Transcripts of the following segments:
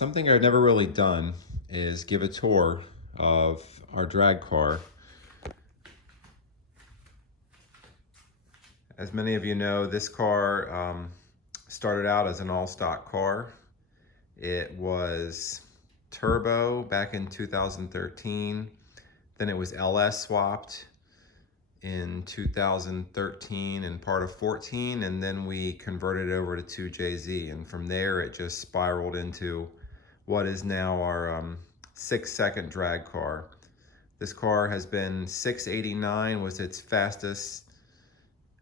Something I've never really done is give a tour of our drag car. As many of you know, this car started out as an all-stock car. It was turbo back in 2013. Then it was LS swapped in 2013 and part of 14, and then we converted over to 2JZ, and from there it just spiraled into what is now our 6-second drag car. This car has been 689 was its fastest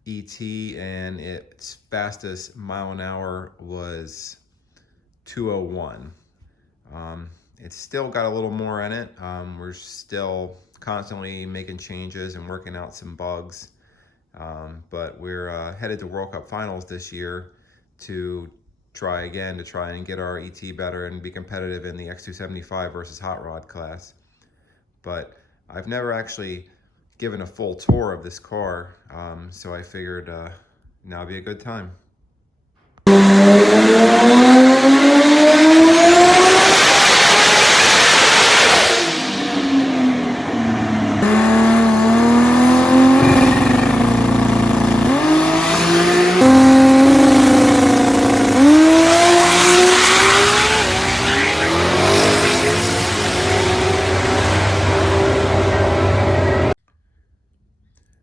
ET, and its fastest mile an hour was 201. It's still got a little more in it. We're still constantly making changes and working out some bugs, but we're headed to World Cup finals this year to try and get our ET better and be competitive in the X275 versus hot rod class. But I've never actually given a full tour of this car, so I figured now would be a good time.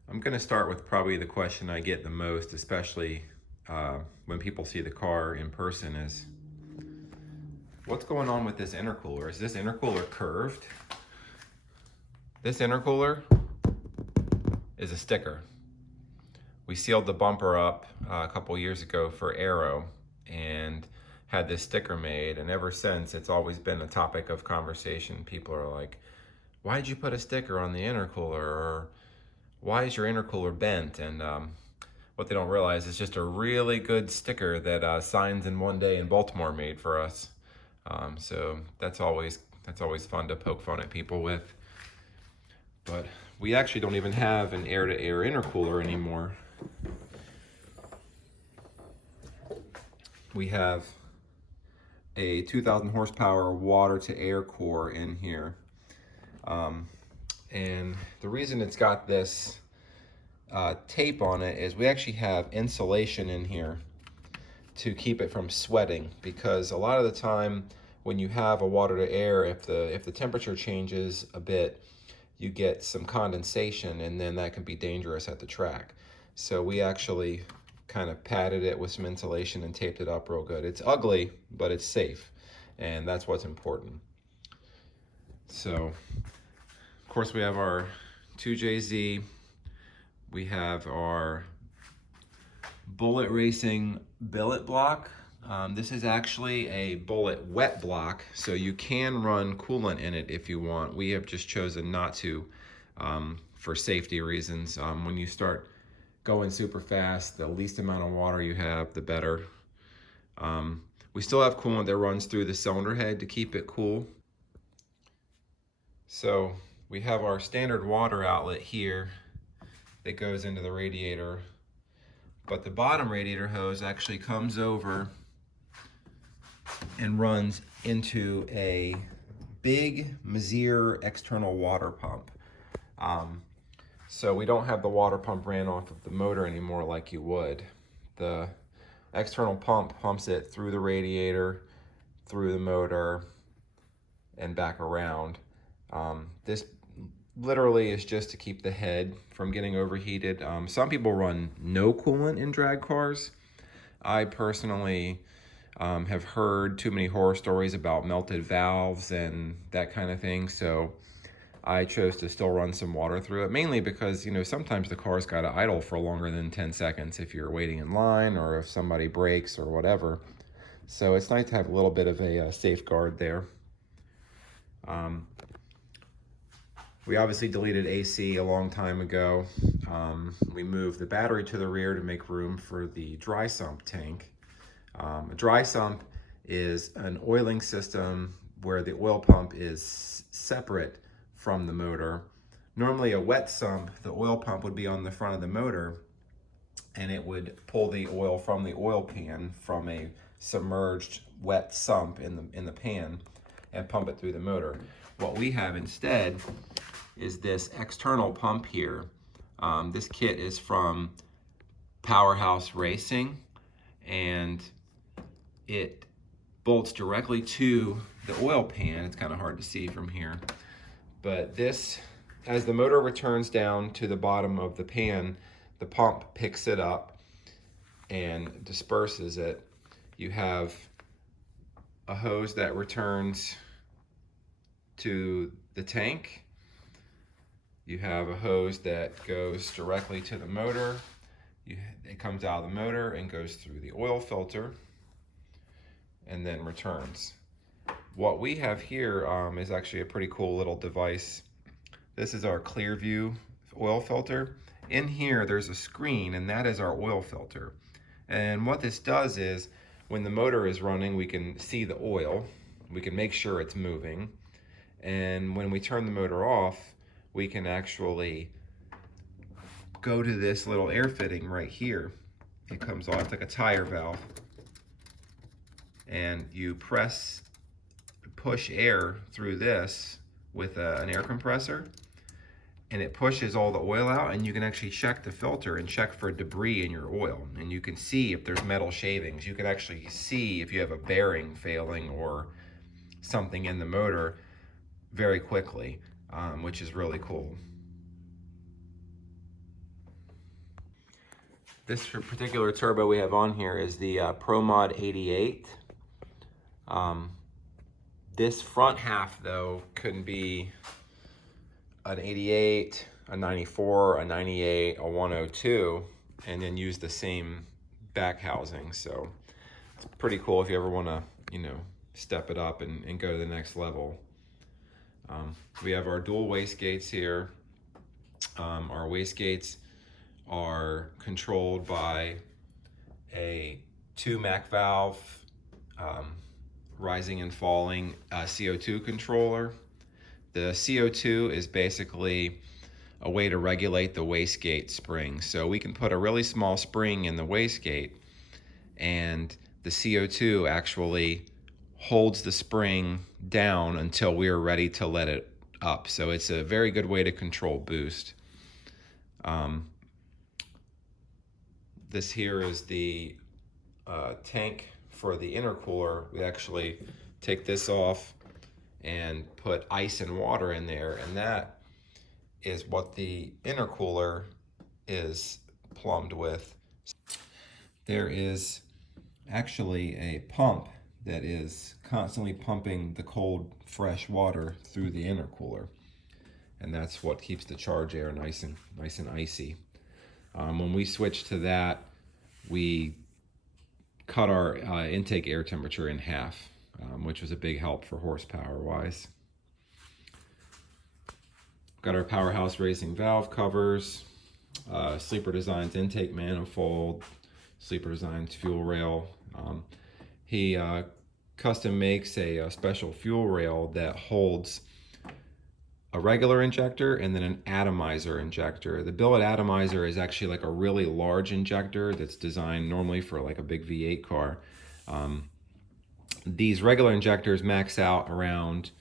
I'm going to start with probably the question I get the most, especially when people see the car in person, is what's going on with this intercooler? Is this intercooler curved? This intercooler is a sticker. We sealed the bumper up a couple years ago for Aero and had this sticker made, and ever since it's always been a topic of conversation. People are like, why'd you put a sticker on the intercooler? Or why is your intercooler bent? And what they don't realize is just a really good sticker that Signs in One Day in Baltimore made for us. So that's always fun to poke fun at people with. But we actually don't even have an air-to-air intercooler anymore. We have a 2,000 horsepower water-to-air core in here. And the reason it's got this tape on it is we actually have insulation in here to keep it from sweating, because a lot of the time when you have a water to air, if the temperature changes a bit, you get some condensation, and then that can be dangerous at the track. So we actually kind of padded it with some insulation and taped it up real good. It's ugly, but it's safe, and that's what's important. So of course we have our 2JZ, we have our Bullet Racing billet block. This is actually a Bullet wet block, so you can run coolant in it if you want. We have just chosen not to for safety reasons. When you start going super fast, the least amount of water you have, the better. We still have coolant that runs through the cylinder head to keep it cool. So we have our standard water outlet here that goes into the radiator, but the bottom radiator hose actually comes over and runs into a big Mazir external water pump. So we don't have the water pump ran off of the motor anymore like you would. The external pump pumps it through the radiator, through the motor, and back around. This literally is just to keep the head from getting overheated. Some people run no coolant in drag cars. I personally have heard too many horror stories about melted valves and that kind of thing, so I chose to still run some water through it, mainly because, you know, sometimes the car's got to idle for longer than 10 seconds if you're waiting in line or if somebody breaks or whatever. So it's nice to have a little bit of a safeguard there. We obviously deleted AC a long time ago. We moved the battery to the rear to make room for the dry sump tank. A dry sump is an oiling system where the oil pump is separate from the motor. Normally a wet sump, the oil pump would be on the front of the motor, and it would pull the oil from the oil pan from a submerged wet sump in the pan and pump it through the motor. What we have instead is this external pump here. This kit is from Powerhouse Racing, and it bolts directly to the oil pan. It's kind of hard to see from here, but this, as the motor returns down to the bottom of the pan, the pump picks it up and disperses it. You have a hose that returns to the tank. You have a hose that goes directly to the motor. It comes out of the motor and goes through the oil filter and then returns. What we have here is actually a pretty cool little device. This is our Clearview oil filter. In here there's a screen, and that is our oil filter. And what this does is, when the motor is running, we can see the oil, we can make sure it's moving, and when we turn the motor off, we can actually go to this little air fitting right here. It comes off, it's like a tire valve, and you push air through this with an air compressor, and it pushes all the oil out, and you can actually check the filter and check for debris in your oil, and you can see if there's metal shavings. You can actually see if you have a bearing failing or something in the motor very quickly, which is really cool. This particular turbo we have on here is the ProMod 88. This front half though can be an 88, a 94, a 98, a 102, and then use the same back housing. So it's pretty cool if you ever want to, step it up and go to the next level. We have our dual wastegates here. Our wastegates are controlled by a 2 Mac valve rising and falling CO2 controller. The CO2 is basically a way to regulate the wastegate spring. So we can put a really small spring in the wastegate, and the CO2 actually holds the spring down until we're ready to let it up. So it's a very good way to control boost. This here is the tank for the intercooler. We actually take this off and put ice and water in there, and that is what the intercooler is plumbed with. There is actually a pump that is constantly pumping the cold, fresh water through the intercooler, and that's what keeps the charge air nice and icy. When we switch to that, we cut our intake air temperature in half, which was a big help for horsepower wise. Got our Powerhouse Racing valve covers, Sleeper Designs intake manifold, Sleeper Designs fuel rail. He custom makes a special fuel rail that holds a regular injector and then an atomizer injector. The billet atomizer is actually like a really large injector that's designed normally for like a big V8 car. These regular injectors max out around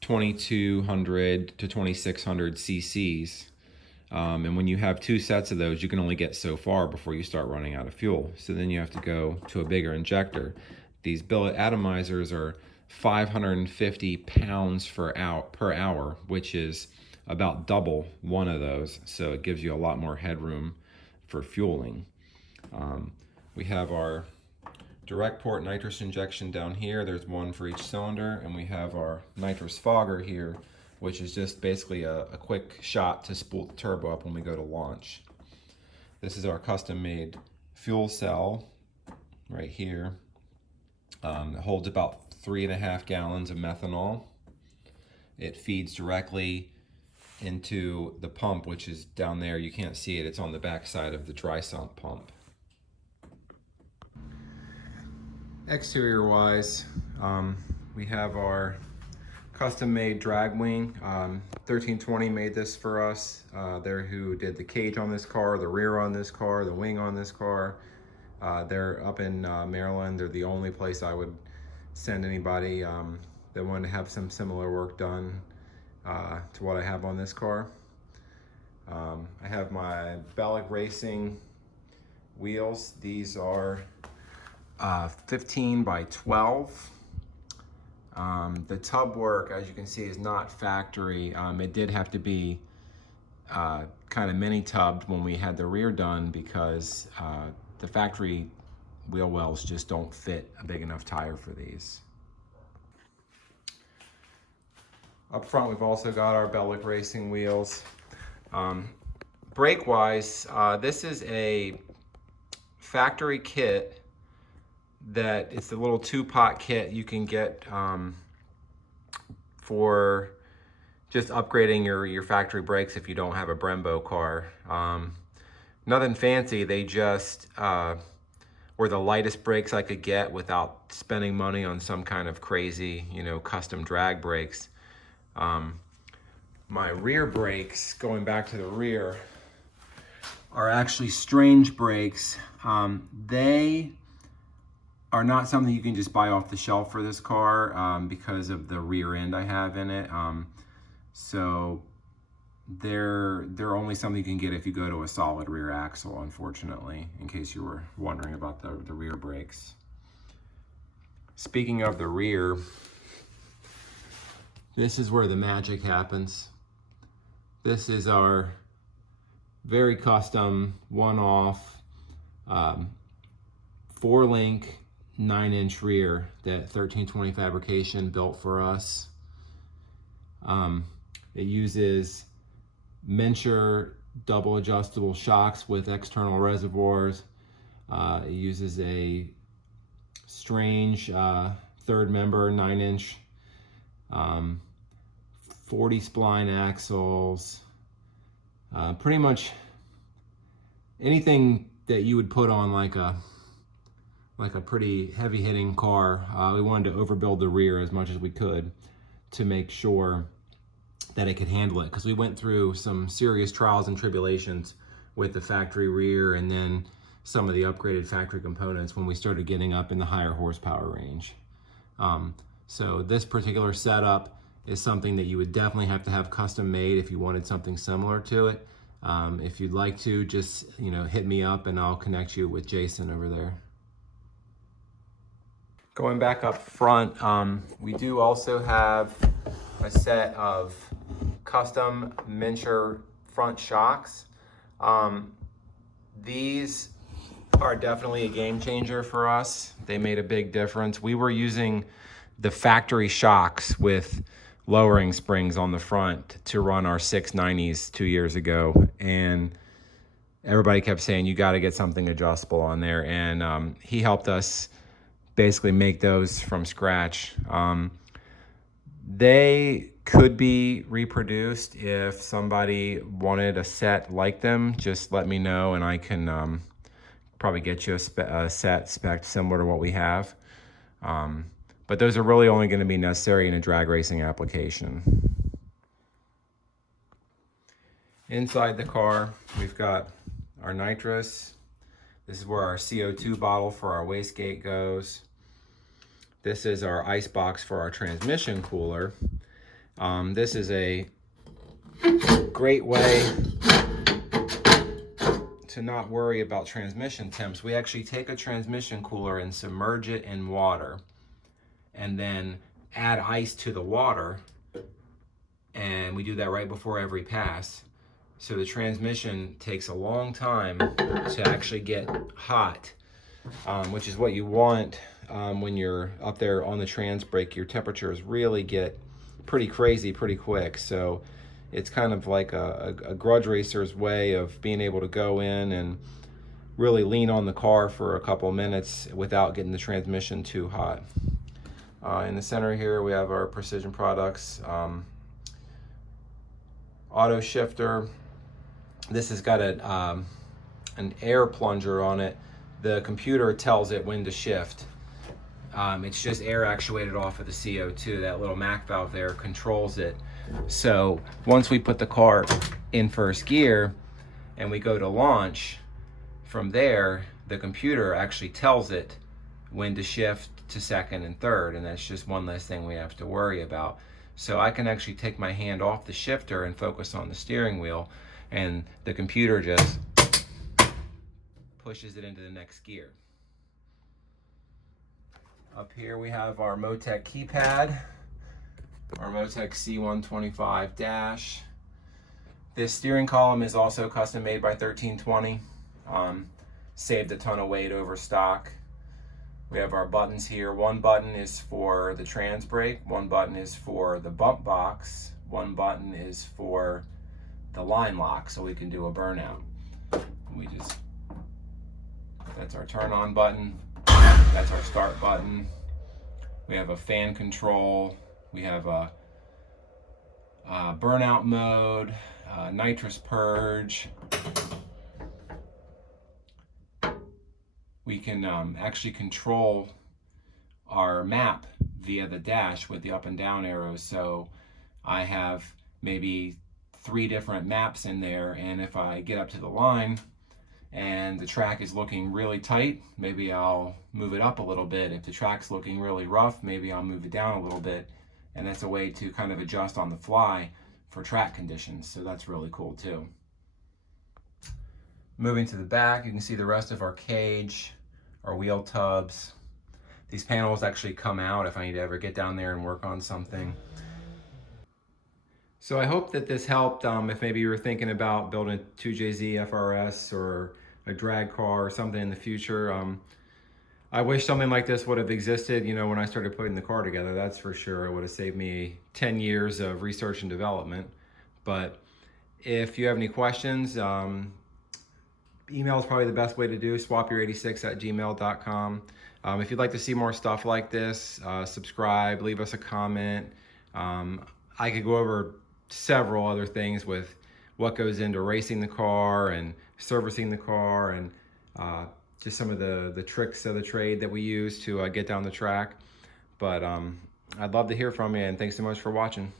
2200 to 2600 cc's. And when you have 2 sets of those, you can only get so far before you start running out of fuel. So then you have to go to a bigger injector. These billet atomizers are 550 pounds per hour, which is about double one of those. So it gives you a lot more headroom for fueling. We have our direct port nitrous injection down here. There's one for each cylinder, and we have our nitrous fogger here, which is just basically a quick shot to spool the turbo up when we go to launch. This is our custom made fuel cell right here. It holds about 3.5 gallons of methanol. It feeds directly into the pump, which is down there. You can't see it. It's on the back side of the dry sump pump. Exterior wise, we have our custom made drag wing. 1320 made this for us. They're who did the cage on this car, the rear on this car, the wing on this car. They're up in Maryland. They're the only place I would send anybody that wanted to have some similar work done to what I have on this car. I have my Bellic Racing wheels. These are 15 by 12. The tub work, as you can see, is not factory. It did have to be kind of mini tubbed when we had the rear done because the factory wheel wells just don't fit a big enough tire for these. Up front, we've also got our Bellic Racing wheels. Brake wise, this is a factory kit that it's a little 2-pot kit you can get for just upgrading your factory brakes if you don't have a Brembo car. Nothing fancy, they just were the lightest brakes I could get without spending money on some kind of crazy, custom drag brakes. My rear brakes, going back to the rear, are actually Strange brakes. They are not something you can just buy off the shelf for this car because of the rear end I have in it. So they're only something you can get if you go to a solid rear axle, unfortunately, in case you were wondering about the rear brakes. Speaking of the rear, this is where the magic happens. This is our very custom, one-off, 4-link, 9-inch rear that 1320 Fabrication built for us. It uses Mencher double adjustable shocks with external reservoirs. It uses a Strange third member 9-inch, 40 spline axles, pretty much anything that you would put on like a pretty heavy hitting car. We wanted to overbuild the rear as much as we could to make sure that it could handle it, because we went through some serious trials and tribulations with the factory rear and then some of the upgraded factory components when we started getting up in the higher horsepower range. So this particular setup is something that you would definitely have to have custom made if you wanted something similar to it. If you'd like to, just hit me up and I'll connect you with Jason over there. Going back up front, we do also have a set of custom Mencher front shocks. These are definitely a game changer for us. They made a big difference. We were using the factory shocks with lowering springs on the front to run our 690s 2 years ago, and everybody kept saying you got to get something adjustable on there, and he helped us basically make those from scratch. They could be reproduced. If somebody wanted a set like them, just let me know and I can probably get you a set spec similar to what we have. But those are really only going to be necessary in a drag racing application. Inside the car, we've got our nitrous. This is where our CO2 bottle for our wastegate goes. This is our ice box for our transmission cooler. This is a great way to not worry about transmission temps. We actually take a transmission cooler and submerge it in water and then add ice to the water, and we do that right before every pass. So the transmission takes a long time to actually get hot, which is what you want when you're up there on the trans brake. Your temperatures really get pretty crazy pretty quick. So it's kind of like a grudge racer's way of being able to go in and really lean on the car for a couple of minutes without getting the transmission too hot. In the center here, we have our Precision Products auto shifter. This has got an air plunger on it. The computer tells it when to shift. It's just air actuated off of the CO2. That little MAC valve there controls it. So once we put the car in first gear and we go to launch, from there, the computer actually tells it when to shift to second and third, and that's just one less thing we have to worry about. So I can actually take my hand off the shifter and focus on the steering wheel, and the computer just pushes it into the next gear. Up here we have our Motec keypad, our Motec C125 dash. This steering column is also custom made by 1320. Saved a ton of weight over stock. We have our buttons here. One button is for the trans brake, one button is for the bump box, one button is for the line lock, so we can do a burnout. That's our turn on button, that's our start button. We have a fan control, we have a burnout mode, nitrous purge. We can actually control our map via the dash with the up and down arrows. So I have maybe 3 different maps in there, and if I get up to the line and the track is looking really tight, maybe I'll move it up a little bit. If the track's looking really rough, maybe I'll move it down a little bit. And that's a way to kind of adjust on the fly for track conditions. So that's really cool too. Moving to the back, you can see the rest of our cage, our wheel tubs. These panels actually come out if I need to ever get down there and work on something. So I hope that this helped if maybe you were thinking about building a 2JZ FRS or a drag car or something in the future. I wish something like this would have existed, you know, when I started putting the car together, that's for sure. It would have saved me 10 years of research and development. But if you have any questions, email is probably the best way to do. swapyour86@gmail.com. If you'd like to see more stuff like this, subscribe, leave us a comment. I could go over several other things with what goes into racing the car and servicing the car, and just some of the tricks of the trade that we use to get down the track. But I'd love to hear from you, and thanks so much for watching.